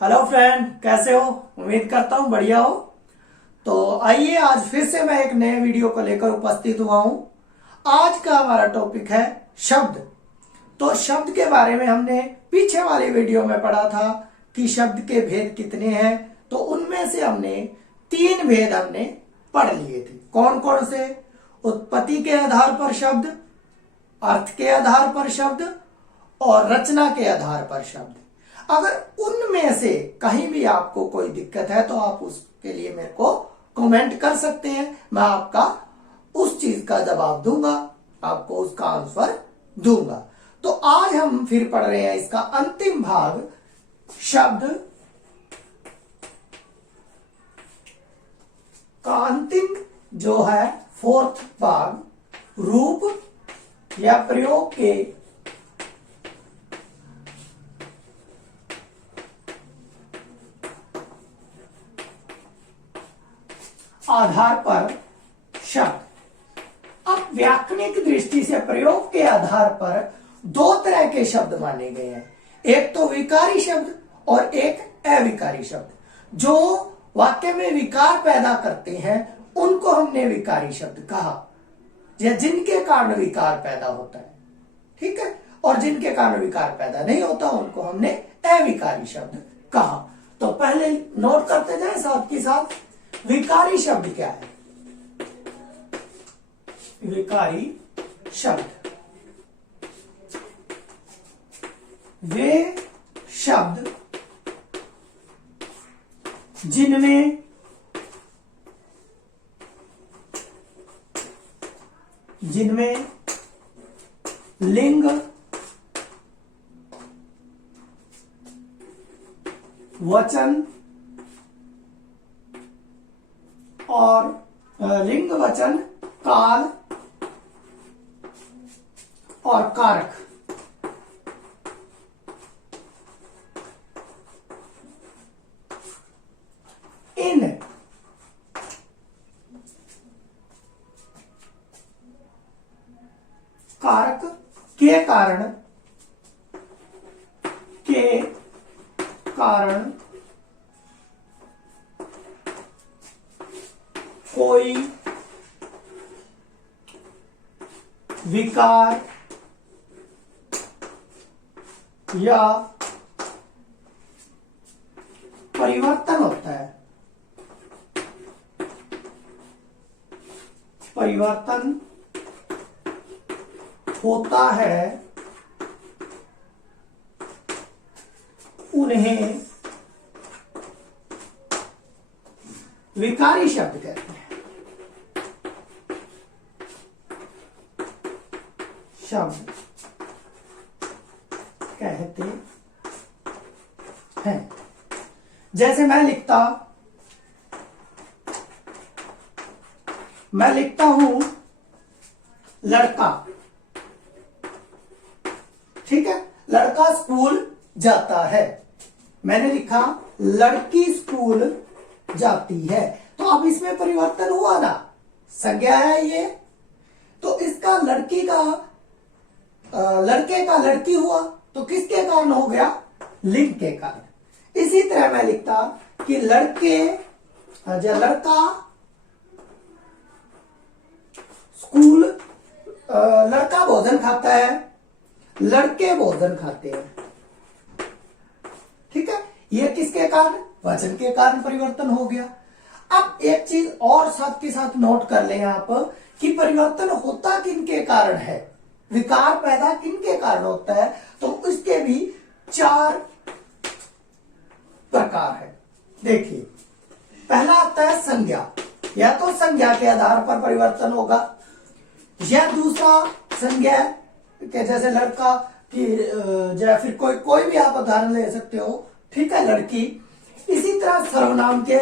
Hello friend, कैसे हो? उम्मीद करता हूँ बढ़िया हो। तो आइए आज फिर से मैं एक नए वीडियो को लेकर उपस्थित हुआ हूँ। आज का हमारा टॉपिक है शब्द। तो शब्द के बारे में हमने पीछे वाली वीडियो में पढ़ा था कि शब्द के भेद कितने हैं। तो उनमें से हमने 3 भेद हमने पढ़ लिए थे। कौन कौन से? उत्पत्ति के आधार पर शब्द, अर्थ के आधार पर शब्द और रचना के आधार पर शब्द। अगर उनमें से कहीं भी आपको कोई दिक्कत है तो आप उसके लिए मेरे को कमेंट कर सकते हैं। मैं आपका उस चीज का जवाब दूंगा, आपको उसका आंसर दूंगा। तो आज हम फिर पढ़ रहे हैं इसका अंतिम भाग, शब्द का अंतिम जो है 4th भाग, रूप या प्रयोग के आधार पर शब्द। अब व्याकरणिक दृष्टि से प्रयोग के आधार पर 2 तरह के शब्द माने गए हैं। एक तो विकारी शब्द और एक अविकारी शब्द। जो वाक्य में विकार पैदा करते हैं उनको हमने विकारी शब्द कहा, या जिनके कारण विकार पैदा होता है, ठीक है। और जिनके कारण विकार पैदा नहीं होता उनको हमने अविकारी शब्द कहा। तो पहले नोट करते जाए साथ के साथ, विकारी शब्द क्या है? विकारी शब्द वे शब्द जिनमें लिंग, वचन और लिंग, वचन, काल और कारक इन कारक के कारण कोई विकार या परिवर्तन होता है। परिवर्तन होता है, उन्हें विकारी शब्द कहते हैं। शब्द कहते हैं। जैसे मैं लिखता हूं लड़का, ठीक है। लड़का स्कूल जाता है। मैंने लिखा लड़की स्कूल जाती है। तो अब इसमें परिवर्तन हुआ ना, संज्ञा है ये। तो इसका लड़के का लड़की हुआ, तो किसके कारण हो गया? लिंग के कारण। इसी तरह मैं लिखता कि लड़का स्कूल, लड़का भोजन खाता है, लड़के भोजन खाते हैं, ठीक है। ये किसके कारण? वचन के कारण परिवर्तन हो गया। अब एक चीज और साथ के साथ नोट कर लें आप कि परिवर्तन होता किनके कारण है, विकार पैदा किनके कारण होता है। तो इसके भी 4 प्रकार है। देखिए, पहला आता है संज्ञा। या तो संज्ञा के आधार पर परिवर्तन होगा, या दूसरा संज्ञा के जैसे लड़का की, या फिर कोई भी आप उदाहरण ले सकते हो, ठीक है, लड़की। इसी तरह सर्वनाम के,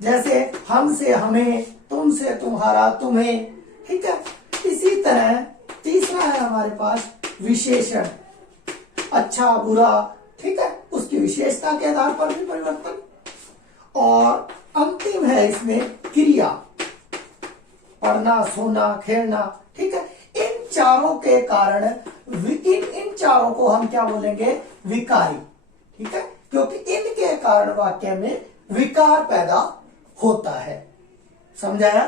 जैसे हम से हमें, तुम से तुम्हारा, तुम्हें, ठीक है। इसी तरह तीसरा है हमारे पास विशेषण, अच्छा बुरा, ठीक है, उसकी विशेषता के आधार पर भी परिवर्तन। और अंतिम है इसमें क्रिया, पढ़ना, सोना, खेलना, ठीक है। इन चारों के कारण इन चारों को हम क्या बोलेंगे? विकारी, ठीक है, क्योंकि कारण वाक्य में विकार पैदा होता है। समझाया?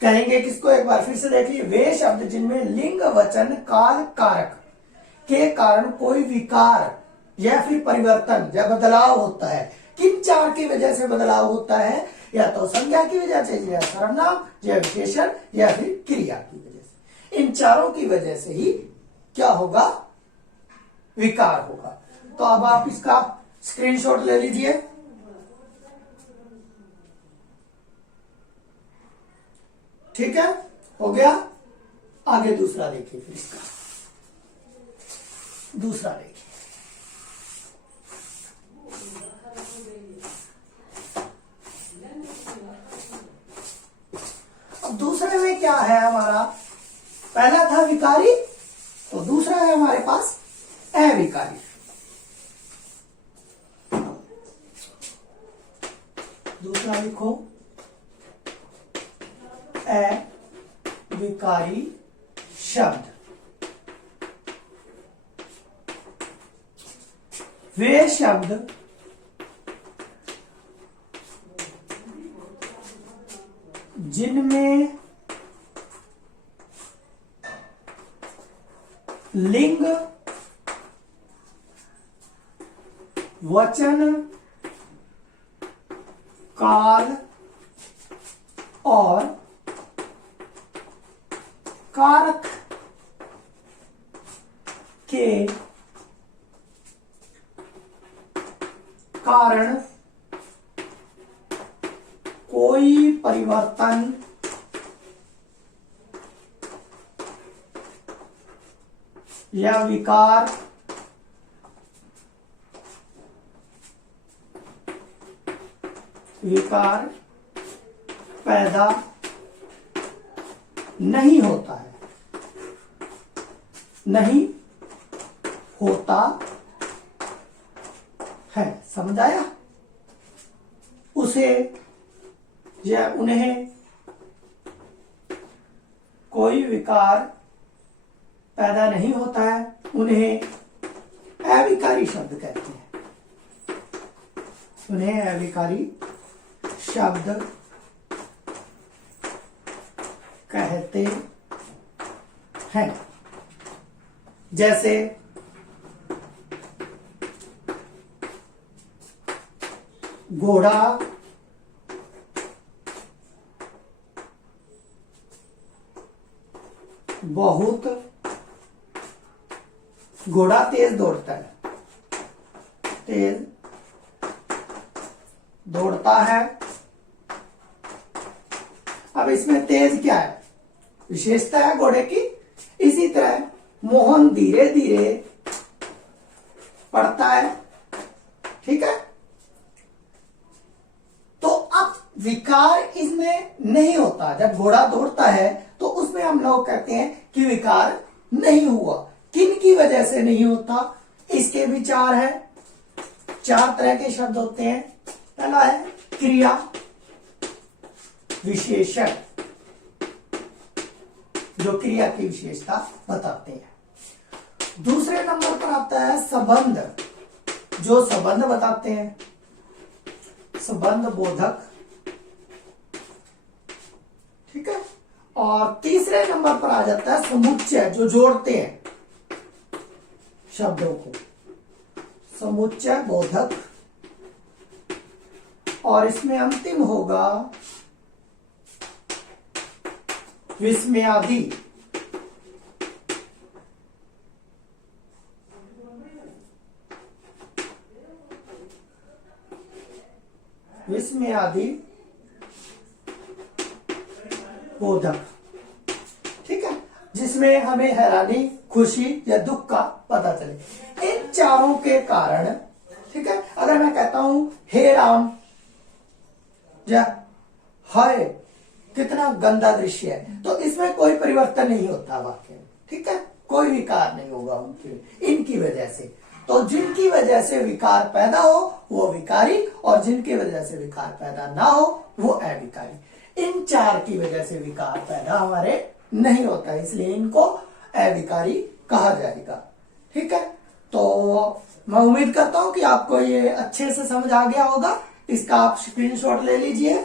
कहेंगे किसको, एक बार फिर से देखिए, वे शब्द जिनमें लिंग वचन काल कारक के कारण कोई विकार या फिर परिवर्तन या बदलाव होता है। किन चार की वजह से बदलाव होता है? या तो संज्ञा की वजह से, या सर्वनाम, या विशेषण, या फिर क्रिया की वजह से। इन चारों की वजह से ही क्या होगा? विकार होगा। तो अब आप इसका स्क्रीनशॉट ले लीजिए। ठीक है, हो गया। आगे दूसरा देखिए, फिर इसका दूसरा देखिए। अब दूसरे में क्या है हमारा? पहला था विकारी, तो दूसरा है हमारे पास अविकारी। दूसरा लिखो, अविकारी शब्द वे शब्द जिनमें लिंग वचन काल और कारक के कारण कोई परिवर्तन या विकार पैदा नहीं होता है, नहीं होता है। समझाया? उसे या उन्हें कोई विकार पैदा नहीं होता है, उन्हें अविकारी शब्द कहते हैं। उन्हें अविकारी शब्द कहते हैं। जैसे घोड़ा, बहुत, घोड़ा तेज दौड़ता है, तेज दौड़ता है। अब इसमें तेज क्या है? विशेषता है घोड़े की। इसी तरह मोहन धीरे धीरे पड़ता है। ठीक है, तो अब विकार इसमें नहीं होता। जब घोड़ा दौड़ता है तो उसमें हम लोग कहते हैं कि विकार नहीं हुआ। किन की वजह से नहीं होता? इसके भी चार है, चार तरह के शब्द होते हैं। पहला है क्रिया विशेषण, जो क्रिया की विशेषता बताते हैं। दूसरे नंबर पर आता है संबंध, जो संबंध बताते हैं, संबंध बोधक। ठीक है, और तीसरे नंबर पर आ जाता है समुच्चय, जो जोड़ते हैं शब्दों को, समुच्चय बोधक। और इसमें अंतिम होगा विस्मयादि। विस्मयादि बोधक। ठीक है, जिसमें हमें हैरानी, खुशी या दुख का पता चले। इन चारों के कारण, ठीक है, अगर मैं कहता हूं हे राम, या हाय कितना गंदा दृश्य है, तो इसमें कोई परिवर्तन नहीं होता वाक्य में। ठीक है, कोई विकार नहीं होगा उनकी, इनकी वजह से। तो जिनकी वजह से विकार पैदा हो वो विकारी, और जिनकी वजह से विकार पैदा ना हो वो अविकारी। इन चार की वजह से विकार पैदा हमारे नहीं होता, इसलिए इनको अविकारी कहा जाएगा। ठीक है, तो मैं उम्मीद करता हूं कि आपको ये अच्छे से समझ आ गया होगा। इसका आप स्क्रीनशॉट ले लीजिए।